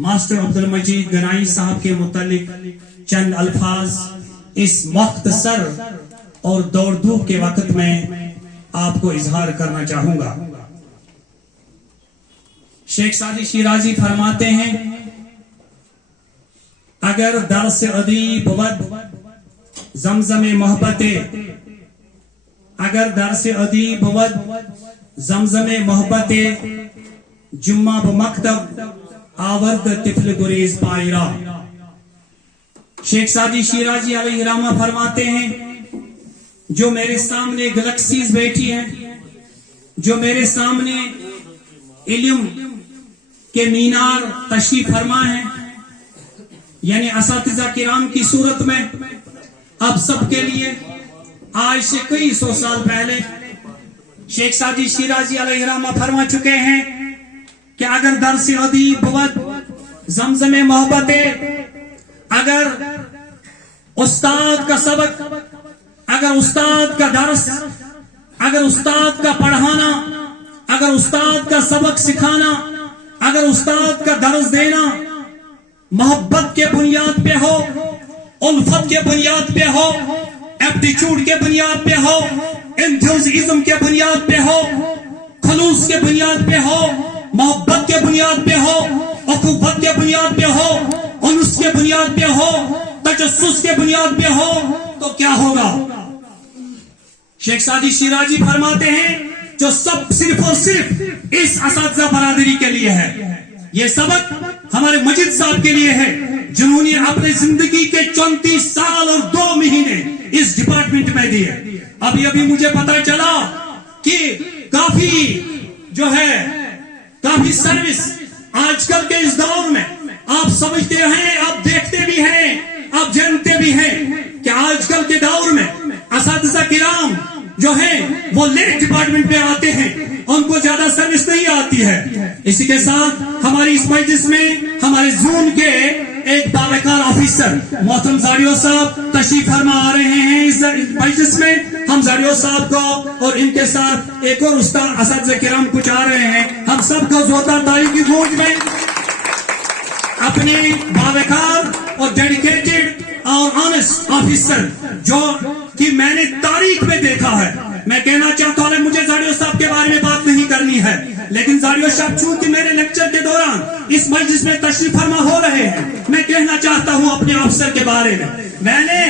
Master Abdul मजीद गनाई साहब के मुतालिक चंद अल्फाज इस मुख्तसर और दौड़ धूप के वक्त में आपको इजहार करना चाहूंगा। शेख सादी शिराजी फरमाते हैं, अगर दर्स अदीब वद जमजम मोहब्बते, अगर दर्स अदीब वद जमजम मोहब्बते, जुम्मा ब मकतब आवर्द तिफल गुरेज पायरा। शेख सादी शिराजी अलैहि रहमा फरमाते हैं, जो मेरे सामने गैलेक्सीज बैठी हैं, जो मेरे सामने इल्म के मीनार तशरीफ फरमा है, यानी असातिज़ा किराम की सूरत में, अब सबके लिए आज से कई सौ साल पहले शेख सादी शिराजी अलैहि रहमा फरमा चुके हैं कि अगर दर्स अदीब वद जमजम मोहब्बत, अगर उस्ताद का सबक, अगर उस्ताद का दर्स, अगर उस्ताद का पढ़ाना, अगर उस्ताद का सबक सिखाना, अगर उस्ताद का दर्स देना मोहब्बत के बुनियाद पे हो, उल्फत के बुनियाद पे हो, एप्टीट्यूड के बुनियाद पे हो, एंथुसियाज्म के बुनियाद पे हो, खुलूस के बुनियाद पे हो, मोहब्बत के बुनियाद पे हो, अखुवत के बुनियाद पे हो, उनुस के बुनियाद पे हो, तजस्सुस के बुनियाद पे हो, तो क्या होगा? शेख सादी शिराजी फरमाते हैं, जो सब सिर्फ और सिर्फ इस असातिज़ा बरादरी के लिए है। ये सबक हमारे मजिद साहब के लिए है, जिन्होंने अपने जिंदगी के 34 साल और 2 महीने इस डिपार्टमेंट में दिए। अभी अभी मुझे पता चला कि काफी जो है, काफी सर्विस आजकल के इस दौर में आप समझते हैं, आप देखते भी हैं, आप जानते भी हैं कि आजकल के दौर में असातिज़ा किराम जो है वो लेट डिपार्टमेंट में आते हैं, उनको ज्यादा सर्विस नहीं आती है। इसी के साथ हमारी इस मजलिस में हमारे जून के एक बावकार ऑफिसर मोहतरम जारियो साहब तशरीफ फरमा आ रहे हैं इस मजलिस में। हम जारियो साहब को और इनके साथ एक और उस्ताद असातिज़ा किराम कुछ आ रहे हैं। हम सबको जोरदार ताली की गूंज में अपने बावकार और डेडिकेटेड और ऑनेस्ट ऑफिसर जो कि मैंने तारीख में देखा है, मैं कहना चाहता हूं, मुझे जारियो साहब के बारे में बात नहीं करनी है, लेकिन जारियो साहब चूंकि मेरे लेक्चर के दौरान इस मजलिस में तशरीफ फरमा हो रहे हैं, मैं कहना चाहता हूं अपने अफसर के बारे में। मैंने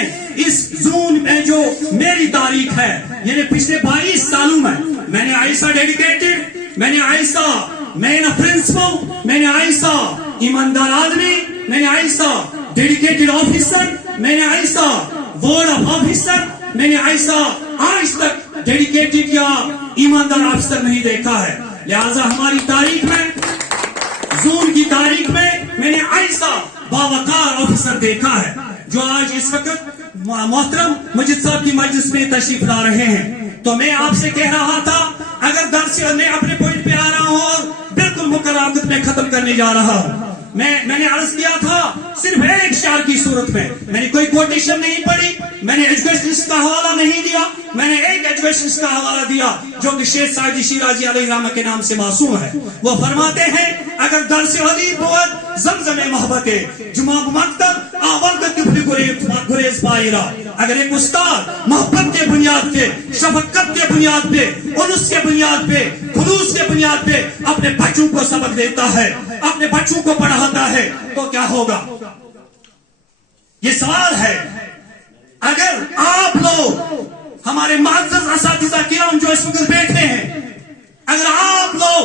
इस जून में जो मेरी तारीख है, यानी पिछले 22 सालों में मैंने आयसा डेडिकेटेड, मैंने आयसा मैन प्रिंसिपल, मैंने आयसा ईमानदार आदमी, मैंने आयसा डेडिकेटेड ऑफिसर, मैंने आयसा बोर्ड ऑफ ऑफिसर, मैंने ऐसा आज तक डेडिकेटेड या ईमानदार अफसर नहीं देखा है। लिहाजा हमारी तारीख में, जून की तारीख में मैंने ऐसा बावकार ऑफिसर देखा है जो आज इस वक्त मोहतरम मजिद साहब की मजलिस में तशरीफ ला रहे हैं। तो मैं आपसे कह रहा था, अगर दर्स में अपने पॉइंट पे आ रहा हूं और बिल्कुल मुकर्रर वक्त में खत्म करने जा रहा हूं। मैंने अर्ज किया था सिर्फ एक शार की सूरत में, मैंने कोई कोटेशन नहीं पढ़ी, मैंने एजुकेशनिस्ट का हवाला नहीं दिया, मैंने एक एजुकेशनिस्ट का हवाला दिया जो कि शेख सादी शिराजी अलैहि रहमा के नाम से मासूम है। वो फरमाते हैं, अगर दर्स अदीब वद जमजम मोहब्बते, जुमा मकतब आवर्द तिफल गुरेज पायरा। अगर एक उस्ताद मोहब्बत के बुनियाद पे, शफकत के बुनियाद पे, उनुस के बुनियाद पे, खुलूस के बुनियाद पे अपने बच्चों को सबक देता है, अपने बच्चों को पढ़ाता है, तो क्या होगा? ये सवाल है। अगर आप लोग हमारे मुअज़्ज़ज़ असातिज़ा किराम जो इस वक्त बैठे हैं, अगर आप लोग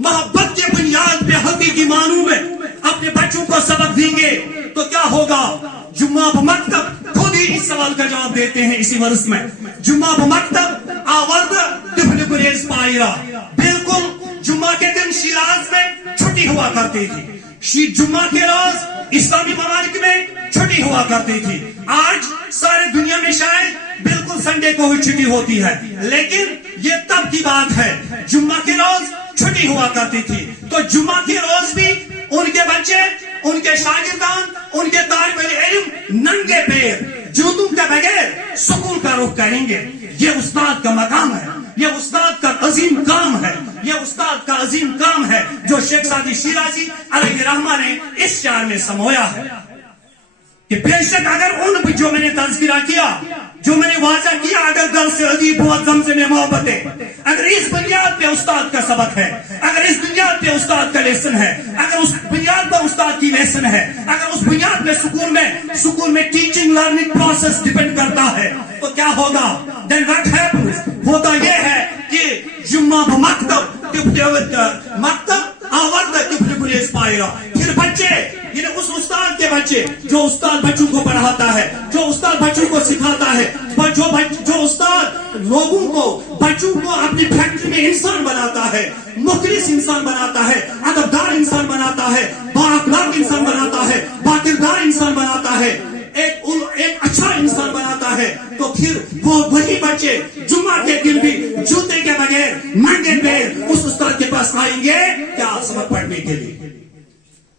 मोहब्बत के बुनियाद पे हकीकी मानू में अपने बच्चों को सबक देंगे तो क्या होगा? जुम्मा ब मकतब खुद ही इस सवाल का जवाब देते हैं इसी वर्ष में। जुम्मा ब मकतब आवर्द तिफल गुरेज पायरा। बिल्कुल जुम्मा के दिन शिराज में छुट्टी हुआ करती थी, जुम्मा के रोज इस्लामी ममालिक में छुट्टी हुआ करती थी। आज सारे दुनिया में शायद बिल्कुल संडे को ही छुट्टी होती है, लेकिन ये तब की बात है, जुम्मा के रोज छुट्टी हुआ करती थी। तो जुम्मा के रोज भी उनके बच्चे, उनके शागिर्दान, उनके तालिब इल्म नंगे पैर जूतों के बगैर स्कूल का रुख करेंगे। یہ استاد کا مقام ہے, یہ استاد کا عظیم کام ہے, یہ استاد کا عظیم کام ہے جو شیخ سعدی شیرازی علیہ رحمہ نے اس شعر میں سمویا ہے کہ بے شک اگر ان جو میں نے تذکرہ کیا, جو میں نے واضح کیا, اگر درس ادیب بہت زمزم محبت ہے, اگر اس بنیاد پہ استاد کا سبق ہے, اگر اس بنیاد پہ استاد کا لیسن ہے, اگر اس بنیاد پر استاد کی لیسن ہے, اگر اس بنیاد پہ سکول میں ٹیچنگ لرننگ پروسیس ڈیپینڈ کرتا ہے, تو کیا ہوگا؟ then what happens ہوتا یہ ہے کہ جمعہ بمکتب مکتب آورد طفل گریز پائے گا. پھر بچے, یعنی اس استاد کے بچے جو استاد بچوں کو پڑھاتا ہے, جو استاد بچوں کو سکھاتا ہے, جو استاد لوگوں کو, بچوں کو اپنی فیکٹری میں انسان بناتا ہے, مخلص انسان بناتا ہے, ادبدار انسان بناتا ہے, بااخلاق انسان بناتا ہے, باکردار انسان بناتا ہے, ایک اچھا انسان بناتا ہے, تو پھر وہی بچے جمعہ کے دن بھی جوتے کے بغیر ننگے پیر اس استاد کے پاس آئیں گے کیا سبق پڑھنے کے لیے.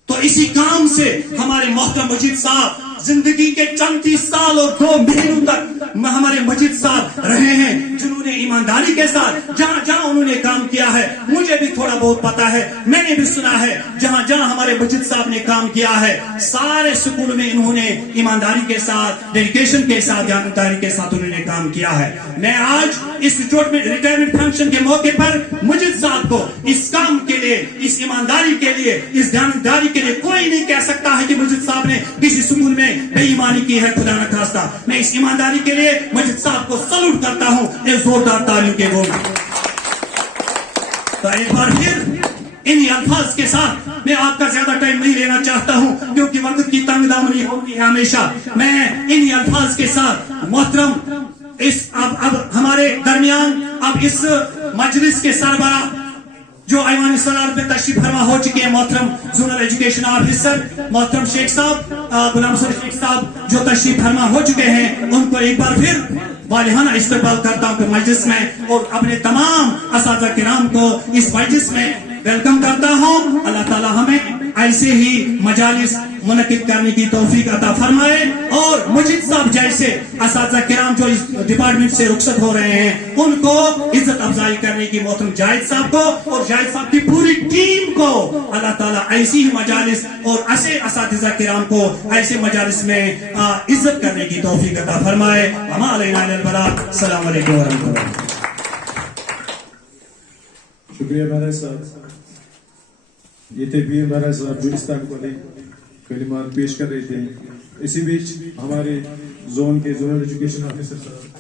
تو اسی کام سے ہمارے محترم مجید صاحب زندگی کے چند 30 سال اور 2 مہینوں تک ہمارے مجید صاحب رہے ہیں, جنہوں نے ایمانداری کے ساتھ جہاں جہاں انہوں نے کام کیا ہے, مجھے بھی تھوڑا بہت پتا ہے, میں نے بھی سنا ہے, جہاں جہاں ہمارے مجید صاحب نے کام کیا ہے, سارے سکول میں انہوں نے ایمانداری کے ساتھ, ڈیڈیکیشن کے ساتھ, دیانتداری کے ساتھ انہوں نے کام کیا ہے. میں آج اس ریٹائرمنٹ فنکشن کے موقع پر مجید صاحب کو اس کام کے لیے, اس ایمانداری کے لیے, اس دیانتداری کے لیے کوئی نہیں کہہ سکتا ہے کہ مجید صاحب نے کسی سکول میں بے ایمانی کی ہے, خدا نہ خواستہ. میں اس ایمانداری کے لیے مجید صاحب کو سلوٹ کرتا ہوں ایک زوردار تالیوں کے گول. تو ایک بار پھر انہی الفاظ کے ساتھ میں آپ کا زیادہ ٹائم نہیں لینا چاہتا ہوں کیونکہ وقت کی تنگ دامنی ہوتی ہے ہمیشہ. میں انہی الفاظ کے ساتھ محترم اب ہمارے درمیان اب اس مجلس کے سربراہ جو ایوان صدارت میں تشریف فرما ہو چکے ہیں, محترم زونل ایجوکیشن آفیسر محترم شیخ صاحب, غلام حسین شیخ صاحب جو تشریف فرما ہو چکے ہیں, ان کو ایک بار پھر والہانہ استقبال کرتا ہوں مجلس میں, اور اپنے تمام اساتذہ کرام کو اس مجلس میں ویلکم کرتا ہوں. اللہ تعالی ہمیں ایسے ہی مجالس منعقد کرنے کی توفیق عطا فرمائے, اور مجید صاحب جیسے اساتذہ کرام جو اس ڈپارٹمنٹ سے رخصت ہو رہے ہیں ان کو عزت افزائی کرنے کی محترم جاہد صاحب کو اور جاہد صاحب کی پوری ٹیم کو اللہ تعالیٰ ایسی ہی مجالس اور ایسے اساتذہ کرام کو ایسے مجالس میں عزت کرنے کی توفیق عطا فرمائے. وما علینا الا البلاغ. السلام علیکم ورحمۃ اللہ. شکریہ مہاراج صاحب. یہ تھے پیر مہاراج صاحب جو استقبالی کلمات پیش کر رہے تھے. اسی بیچ ہمارے زون کے زونل ایجوکیشن آفیسر صاحب